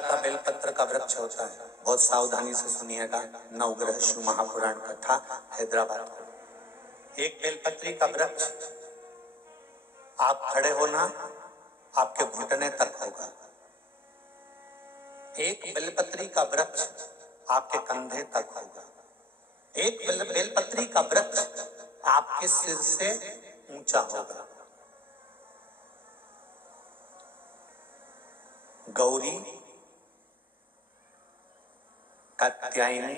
का बेलपत्र का वृक्ष होता है। बहुत सावधानी से सुनिएगा। नवग्रह शिव महापुराण कथा हैदराबाद को। एक बेलपत्री का वृक्ष आप खड़े होना आपके घुटने तक होगा। एक बेलपत्री का वृक्ष आपके कंधे तक होगा। एक बेलपत्री का वृक्ष आपके सिर से ऊंचा होगा। गौरी, कात्यायनी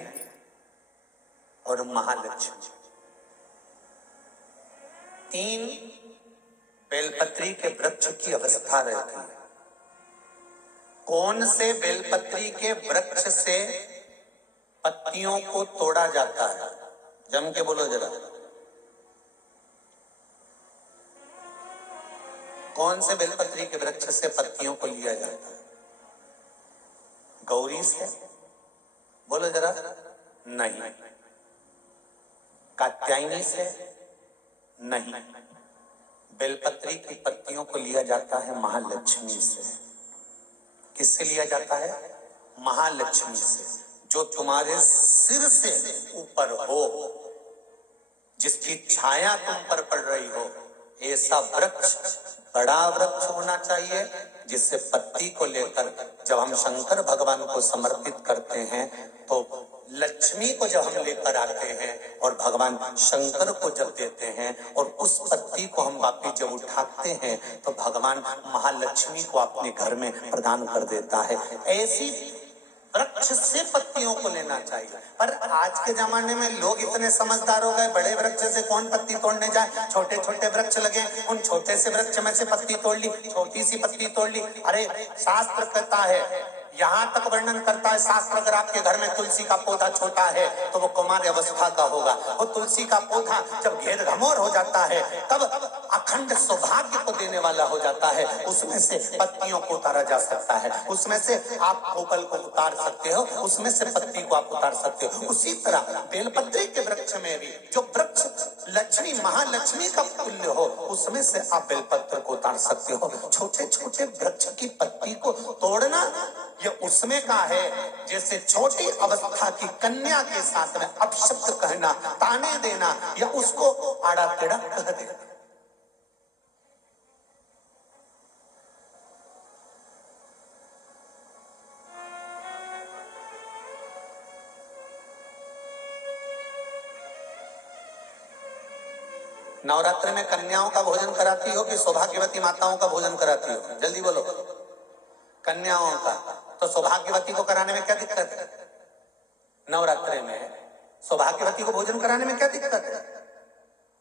और महालक्ष्मी, तीन बेलपत्री के वृक्ष की अवस्था रहती है। कौन से बेलपत्री के वृक्ष से पत्तियों को तोड़ा जाता है? जम के बोलो जरा। कौन से बेलपत्री के वृक्ष से पत्तियों को लिया जाता है? गौरी से? बोलो जरा। नहीं। कात्यायनी से? नहीं। बेलपत्री की पत्तियों को लिया जाता है महालक्ष्मी से। किससे लिया जाता है? महालक्ष्मी से। जो तुम्हारे सिर से ऊपर हो, जिसकी छाया तुम पर पड़ रही हो, ऐसा वृक्ष बड़ा वृक्ष होना चाहिए, जिससे पत्ती को लेकर जब हम शंकर भगवान को समर्पित करते हैं तो लक्ष्मी को जब हम लेकर आते हैं और भगवान शंकर को जब देते हैं और उस पत्ती को हम वापिस जब उठाते हैं तो भगवान महालक्ष्मी को अपने घर में प्रदान कर देता है। ऐसी वृक्ष से पत्तियों को लेना चाहिए। पर आज के जमाने में लोग इतने समझदार हो गए, बड़े वृक्ष से कौन पत्ती तोड़ने जाए, छोटे छोटे वृक्ष लगे, उन छोटे से वृक्ष में से पत्ती तोड़ ली, छोटी सी पत्ती तोड़ ली। अरे शास्त्र कहता है, यहाँ तक वर्णन करता है शास्त्र, अगर आपके घर में तुलसी का पौधा छोटा है तो वो कुमार अवस्था का होगा। वो तुलसी का पौधा जब घेर घमोर हो जाता है तब अखंड सौभाग्य को देने वाला हो जाता है। उसमें से पत्तियों को उतारा जा सकता है, उसमें से आप कोपल को उतार सकते हो, उसमें से पत्ती को आप उतार सकते हो। उसी तरह बेलपत्री के वृक्ष में भी जो वृक्ष लक्ष्मी महालक्ष्मी का तुल्य हो, उसमें से आप बेलपत्र को उतार सकते हो। छोटे छोटे वृक्ष की पत्ती को तोड़ना ये उसमें का है जैसे छोटी अवस्था की कन्या के साथ में अपशब्द कहना, ताने देना या उसको आड़ा टेढ़ा कह देना। नवरात्र में कन्याओं का भोजन कराती हो कि सौभाग्यवती माताओं का भोजन कराती हो? जल्दी बोलो। कन्याओं का। तो सौभाग्यवती को कराने में क्या दिक्कत है? नवरात्र में सौभाग्यवती को भोजन कराने में क्या दिक्कत है?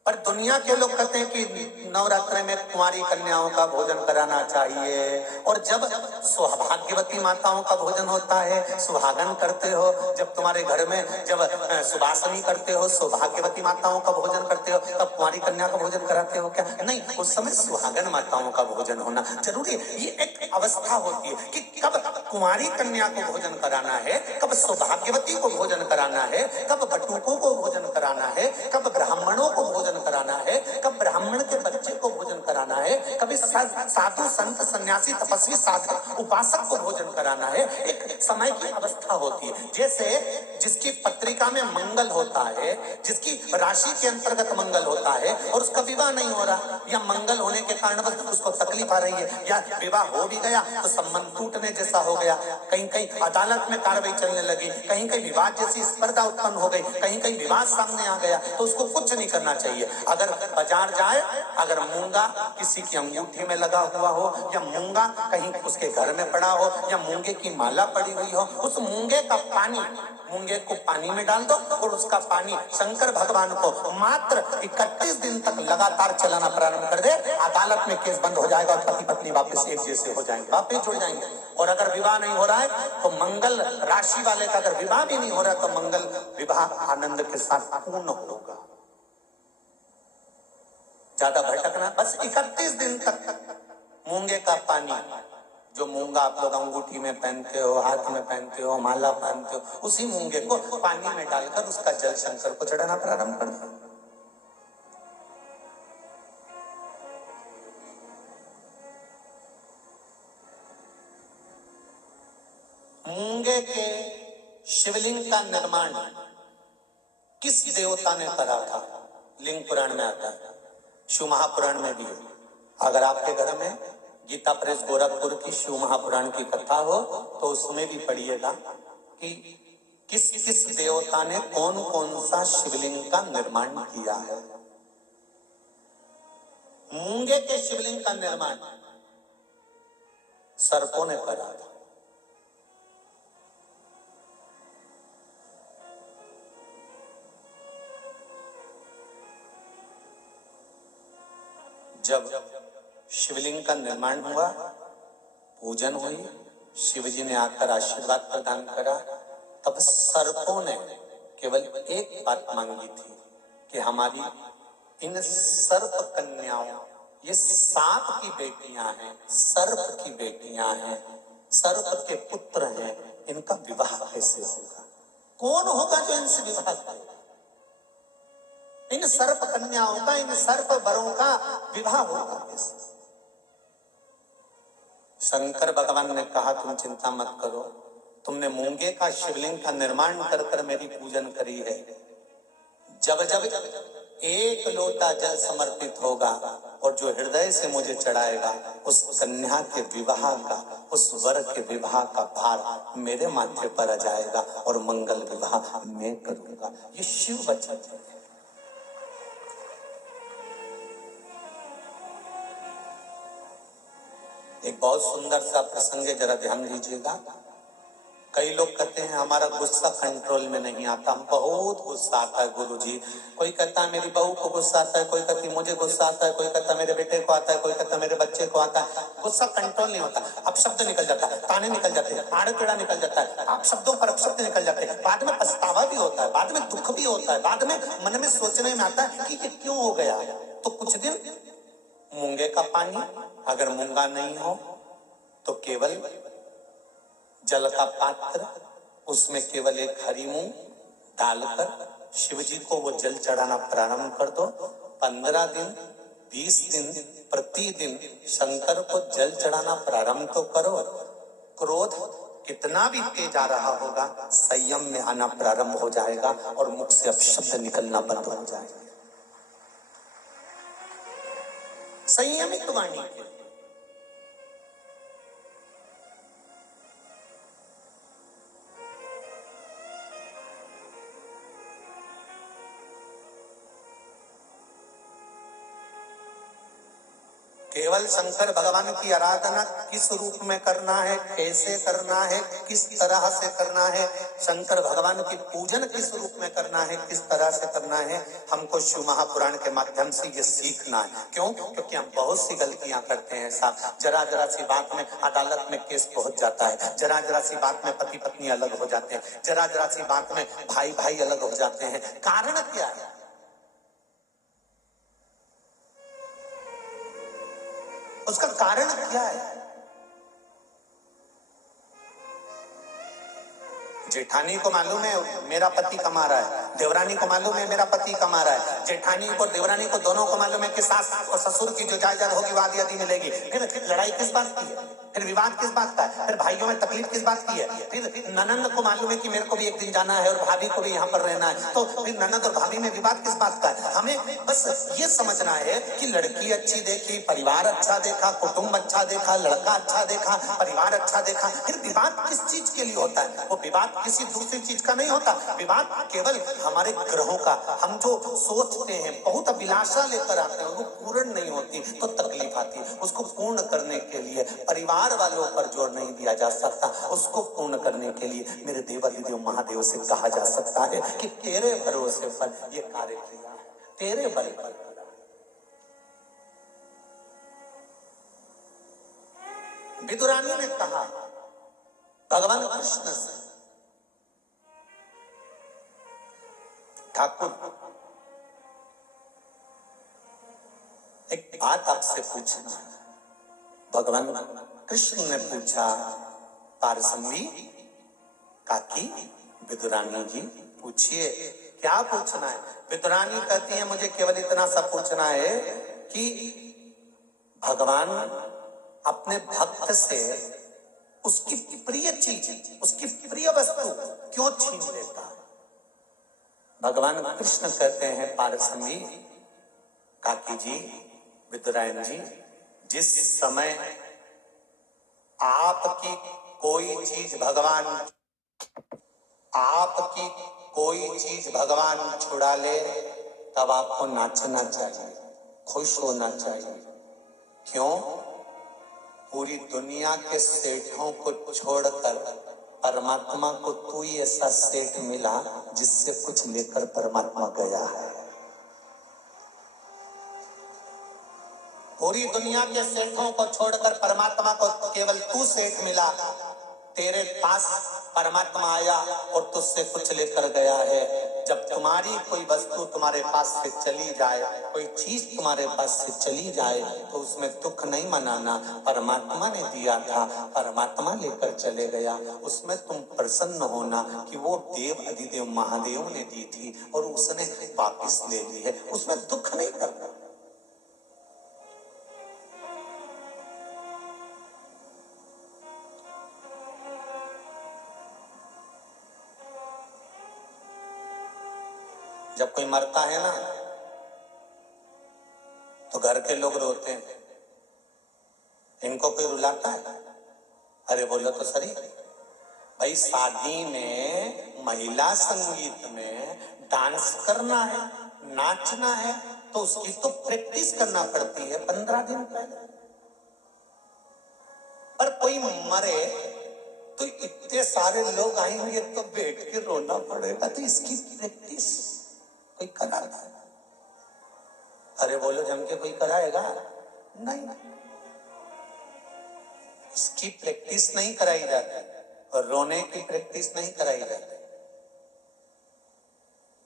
पर दुनिया के लोग कहते हैं कि नवरात्र में कुंवारी कन्याओं का भोजन कराना चाहिए। और जब सौभाग्यवती माताओं का भोजन होता है, सुहागन करते हो, जब तुम्हारे घर में जब सुवासनी करते हो, सौभाग्यवती माताओं का भोजन करते हो, तब कुंवारी कन्या का भोजन कराते हो क्या? नहीं, उस समय सुहागन माताओं का भोजन होना जरूरी है। ये एक अवस्था होती है कि कब कुंवारी कन्या को भोजन कराना है, कब सौभाग्यवती को भोजन कराना है, कब बटुकों को भोजन कराना है, कब ब्राह्मणों को भोजन कराना है, कब ब्राह्मण के बच्चे को भोजन कराना है, कभी साधु संत सन्यासी तपस्वी साधक उपासक को भोजन कराना है। एक समय की अवस्था होती है। जैसे जिसकी पत्रिका में मंगल होता है, जिसकी राशि के अंतर्गत मंगल होता है और उसका विवाह नहीं हो रहा, या मंगल होने के कारण उसको तकलीफ आ रही है, या विवाह हो भी गया तो संबंध टूटने जैसा हो गया, कहीं कहीं अदालत में कार्रवाई चलने लगी, कहीं कहीं विवाद जैसी स्पर्धा उत्पन्न हो गई, कहीं कहीं विवाद सामने आ गया, तो उसको कुछ नहीं करना चाहिए। अगर बाजार जाए, अगर मूंगा किसी की अंगूठी में लगा हुआ हो, या मूंगा कहीं उसके घर में पड़ा हो, या मूंगे की माला पड़ी हुई हो, उस मूंगे का पानी, मूंगे को पानी में डाल दो और उसका पानी शंकर भगवान को मात्र 31 दिन तक लगातार चलाना प्रारंभ कर दे, अदालत में केस बंद हो जाएगा और पति पत्नी वापस एक जैसे हो जाएंगे, वापस जुड़ जाएंगे। और अगर विवाह नहीं हो रहा है तो मंगल राशि वाले का अगर विवाह भी नहीं हो रहा तो मंगल विवाह आनंद के साथ पूर्ण होगा। ज्यादा भटकना, बस 31 दिन तक मूंगे का पानी, जो मूंगा आप लोग अंगूठी में पहनते हो, हाथ में पहनते हो, माला पहनते हो, उसी मूंगे को पानी में डालकर उसका जल शंकर को चढ़ाना प्रारंभ कर दो। मूंगे के शिवलिंग का निर्माण किस देवता ने करा था? लिंग पुराण में आता है, शिव महापुराण में भी है। अगर आपके घर में गीता प्रेस गोरखपुर की शिव महापुराण की कथा हो तो उसमें भी पढ़िएगा कि किस किस देवता ने कौन कौन सा शिवलिंग का निर्माण किया है। मूंगे के शिवलिंग का निर्माण सर्पों ने करा था। जब शिवलिंग का निर्माण हुआ, पूजन हुई, शिवजी ने आकर आशीर्वाद प्रदान करा, तब सर्पों ने केवल एक बात मांगी थी कि हमारी इन सर्प कन्याओं, ये साप की बेटियां हैं, सर्प की बेटियां हैं, सर्प के पुत्र हैं, इनका विवाह कैसे होगा? कौन होगा जो इनसे विवाह करेगा? इन सर्प कन्याओं का, इन सर्प वरों का विवाह होगा कैसे? शंकर भगवान ने कहा तुम चिंता मत करो, तुमने मूंगे का शिवलिंग का निर्माण कर कर मेरी पूजन करी है। जब जब एक लोटा जल समर्पित होगा और जो हृदय से मुझे चढ़ाएगा, उस कन्या के विवाह का, उस वर के विवाह का भार मेरे माथे पर आ जाएगा और मंगल विवाह मैं करूंगा। ये शिव वचन है। एक बहुत सुंदर सा प्रसंग है, जरा ध्यान दीजिएगा। कई लोग कहते हैं हमारा गुस्सा कंट्रोल में नहीं आता, हम बहुत गुस्सा आता है गुरुजी। कोई कहता है मेरी बहू को गुस्सा आता है, कोई कहती है मुझे गुस्सा आता है, कोई कहता है मेरे बेटे को आता है, कोई कहता है मेरे बच्चे को आता है। गुस्सा कंट्रोल नहीं होता, अपशब्द निकल जाता है, ताने निकल जाते हैं, आड़े टेढ़ा निकल जाता है, आप शब्दों पर अपशब्द निकल जाते हैं। बाद में पछतावा भी होता है, बाद में दुख भी होता है, बाद में मन में सोचने में आता है कि ये क्यों हो गया। तो कुछ दिन मूंगे का पानी, अगर मूंगा नहीं हो तो केवल जल का पात्र, उसमें केवल एक हरी मूंग डालकर शिव जी को वो जल चढ़ाना प्रारंभ कर दो। 15 दिन 20 दिन प्रतिदिन शंकर को जल चढ़ाना प्रारंभ तो करो। क्रोध कितना भी तेज आ रहा होगा, संयम में आना प्रारंभ हो जाएगा और मुख से अपशब्द निकलना बंद हो जाएगा। संयमित वाणी के केवल शंकर भगवान की आराधना किस रूप में करना है, कैसे करना है, किस तरह से करना है, शंकर भगवान की पूजन किस रूप में करना है, किस तरह से करना है, हमको शिव महापुराण के माध्यम से ये सीखना है। क्यों? क्योंकि हम बहुत सी गलतियां करते हैं साहब। जरा जरा सी बात में अदालत में केस पहुंच जाता है, जरा जरा सी बात में पति पत्नी अलग हो जाते हैं, जरा जरा सी बात में भाई भाई अलग हो जाते हैं। कारण क्या है? उसका कारण क्या है? जेठानी को मालूम है मेरा पति कमा रहा है, देवरानी को मालूम है मेरा पति कमा रहा है, जेठानी को देवरानी को दोनों को मालूम है कि सास और ससुर की जो जायदाद होगी वो आधी आधी मिलेगी। फिर लड़ाई किस बात की है? फिर विवाद किस बात का है? फिर भाइयों में तकलीफ किस बात की है? फिर ननंद को मालूम है कि मेरे को भी एक दिन जाना है और भाभी को भी यहाँ पर रहना है, तो फिर ननंद और भाभी में विवाद किस बात का है? हमें बस ये समझना है कि लड़की अच्छी देखी, परिवार अच्छा देखा, कुटुंब अच्छा देखा, लड़का अच्छा देखा, परिवार अच्छा देखा, फिर विवाद किस चीज के लिए होता है? वो विवाद किसी दूसरी चीज का नहीं होता। विवाद केवल हमारे ग्रहों का, हम जो सोचते हैं, बहुत अभिलाषा लेकर आते हैं, वो पूर्ण नहीं होती तो तकलीफ आती है। उसको पूर्ण करने के लिए परिवार वालों पर जोर नहीं दिया जा सकता, उसको पूर्ण करने के लिए मेरे देवाधिदेव महादेव से कहा जा सकता है कि तेरे भरोसे पर ये कार्य किया, तेरे बल पर। विदुरानी ने कहा भगवान कृष्ण से, ठाकुर एक बात आपसे पूछना है। भगवान कृष्ण ने पूछा, पारसमणी काकी विदुरानी जी पूछिए, क्या पूछना है? विदुरानी कहती है मुझे केवल इतना सा पूछना है कि भगवान अपने भक्त से उसकी प्रिय चीज, उसकी प्रिय वस्तु क्यों छीन लेता है? भगवान कृष्ण कहते हैं पारसंगी, काकी जी, विदुरायन जी, जिस समय आपकी कोई चीज भगवान, आपकी कोई चीज भगवान छुड़ा ले, तब आपको नाचना चाहिए, खुश होना चाहिए। क्यों? पूरी दुनिया के सेठों को छोड़कर परमात्मा को तू ही ऐसा सेठ मिला जिससे कुछ लेकर परमात्मा गया है। पूरी दुनिया के सेठों को छोड़कर परमात्मा को केवल तू सेठ मिला, तेरे पास परमात्मा आया और तुझसे कुछ लेकर गया है। जब तुम्हारी कोई वस्तु तुम्हारे पास से चली जाए, कोई चीज तुम्हारे पास से चली जाए, तो उसमें दुख नहीं मनाना, परमात्मा ने दिया था, परमात्मा लेकर चले गया, उसमें तुम प्रसन्न होना कि वो देव अधिदेव महादेव ने दी थी और उसने वापिस ले ली है, उसमें दुख नहीं करना। जब कोई मरता है ना तो घर के लोग रोते हैं, इनको कोई रुलाता है? अरे बोलो तो सही भाई, शादी में महिला संगीत में डांस करना है, नाचना है, तो उसकी तो प्रैक्टिस करना पड़ती है 15 दिन पहले। पर कोई मरे तो इतने सारे लोग आएंगे तो बैठ के रोना पड़ेगा, तो इसकी प्रैक्टिस कोई कराता है? अरे बोलो जम के कोई कराएगा? नहीं, इसकी प्रैक्टिस नहीं कराई जाती और रोने की प्रैक्टिस नहीं कराई जाती।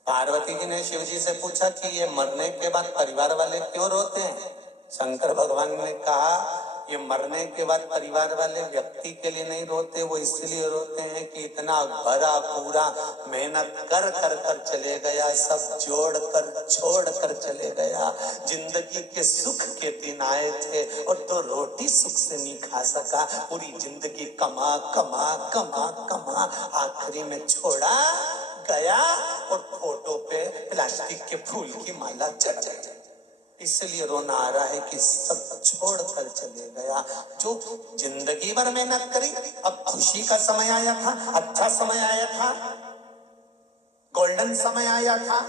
पार्वती जी ने शिव जी से पूछा कि ये मरने के बाद परिवार वाले क्यों रोते हैं? शंकर भगवान ने कहा, ये मरने के बाद परिवार वाले व्यक्ति के लिए नहीं रोते, वो इसलिए रोते हैं कि इतना भरा पूरा मेहनत कर कर कर चले गया, सब जोड़ कर छोड़ कर चले गया, जिंदगी के सुख के दिन आए थे और तो रोटी सुख से नहीं खा सका, पूरी जिंदगी कमा कमा कमा कमा आखिरी में छोड़ा गया और फोटो पे प्लास्टिक के फूल की माला चढ़ गई। इसलिए रोना आ रहा है कि सब छोड़ कर चले गया। जो जिंदगी भर मेहनत करी, अब खुशी का समय आया था, अच्छा समय आया था, गोल्डन समय आया था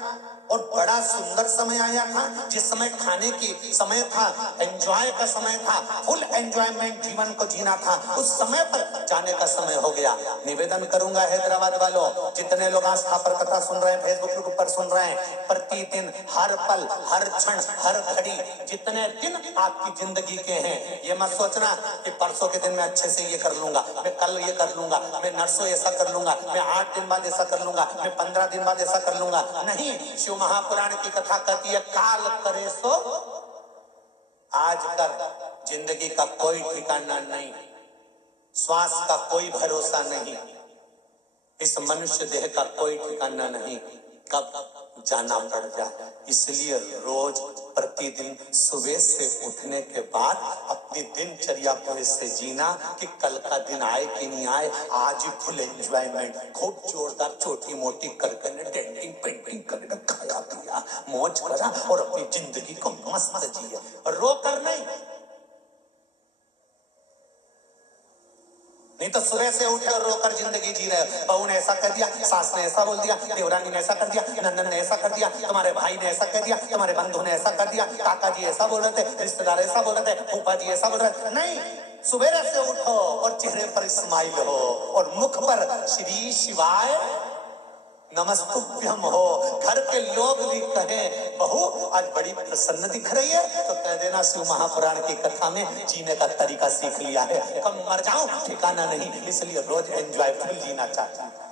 और बड़ा सुंदर समय आया था, जिस समय खाने की समय था, एंजॉय का समय था, फुल एंजॉयमेंट जीवन को जीना था, उस समय पर जाने का समय हो गया। निवेदन करूंगा हैदराबाद वालों, जितने लोग आस्था पर कथा सुन रहे हैं, फेसबुक पर सुन रहे हैं, प्रतिदिन हर पल हर क्षण हर घड़ी जितने दिन आपकी जिंदगी के हैं, ये मत सोचना कि परसों के दिन मैं अच्छे से ये कर लूंगा, मैं कल ये कर लूंगा, मैं नरसों ऐसा कर लूंगा, मैं 8 दिन बाद ऐसा कर लूंगा, मैं 15 दिन बाद ऐसा कर लूंगा। नहीं, शिव महापुराण की कथा कहती है, काल करे सो आज कर। जिंदगी का कोई ठिकाना नहीं, श्वास का कोई भरोसा नहीं, इस मनुष्य देह का कोई ठिकाना नहीं, कब जाना पड़ जाए। इसलिए रोज प्रतिदिन सुबह से उठने के बाद अपनी दिनचर्या को ऐसे जीना कि कल का दिन आए कि नहीं आए, आज ही फुल एंजॉयमेंट, खूब जोरदार छोटी मोटी करके डेंटिंग पेंटिंग करके खाया पिया मौज करा और अपनी जिंदगी को मस्त जिए, रो कर नहीं। नहीं तो सुबह से उठे और रोकर जिंदगी जी रहे, बहू ने ऐसा कर दिया, सास ने ऐसा बोल दिया, देवरानी ने ऐसा कर दिया, नंदन ने ऐसा कर दिया, तुम्हारे भाई ने ऐसा कर दिया, तुम्हारे बंधु ने ऐसा कर दिया, काका जी ऐसा बोल रहे थे, रिश्तेदार ऐसा बोल रहे थे, फूफा जी ऐसा बोल रहे थे। नहीं, सुबह से उठो और चेहरे पर स्माइल हो और मुख पर श्री शिवाय नमस्तुभ्यम हो। घर के लोग भी कहें बहू आज बड़ी प्रसन्न दिख रही है, तो कह देना शिव महापुराण की कथा में जीने का तरीका सीख लिया है, कब मर जाऊं ठिकाना नहीं, इसलिए रोज एंजॉयफुल जीना चाहता हूं।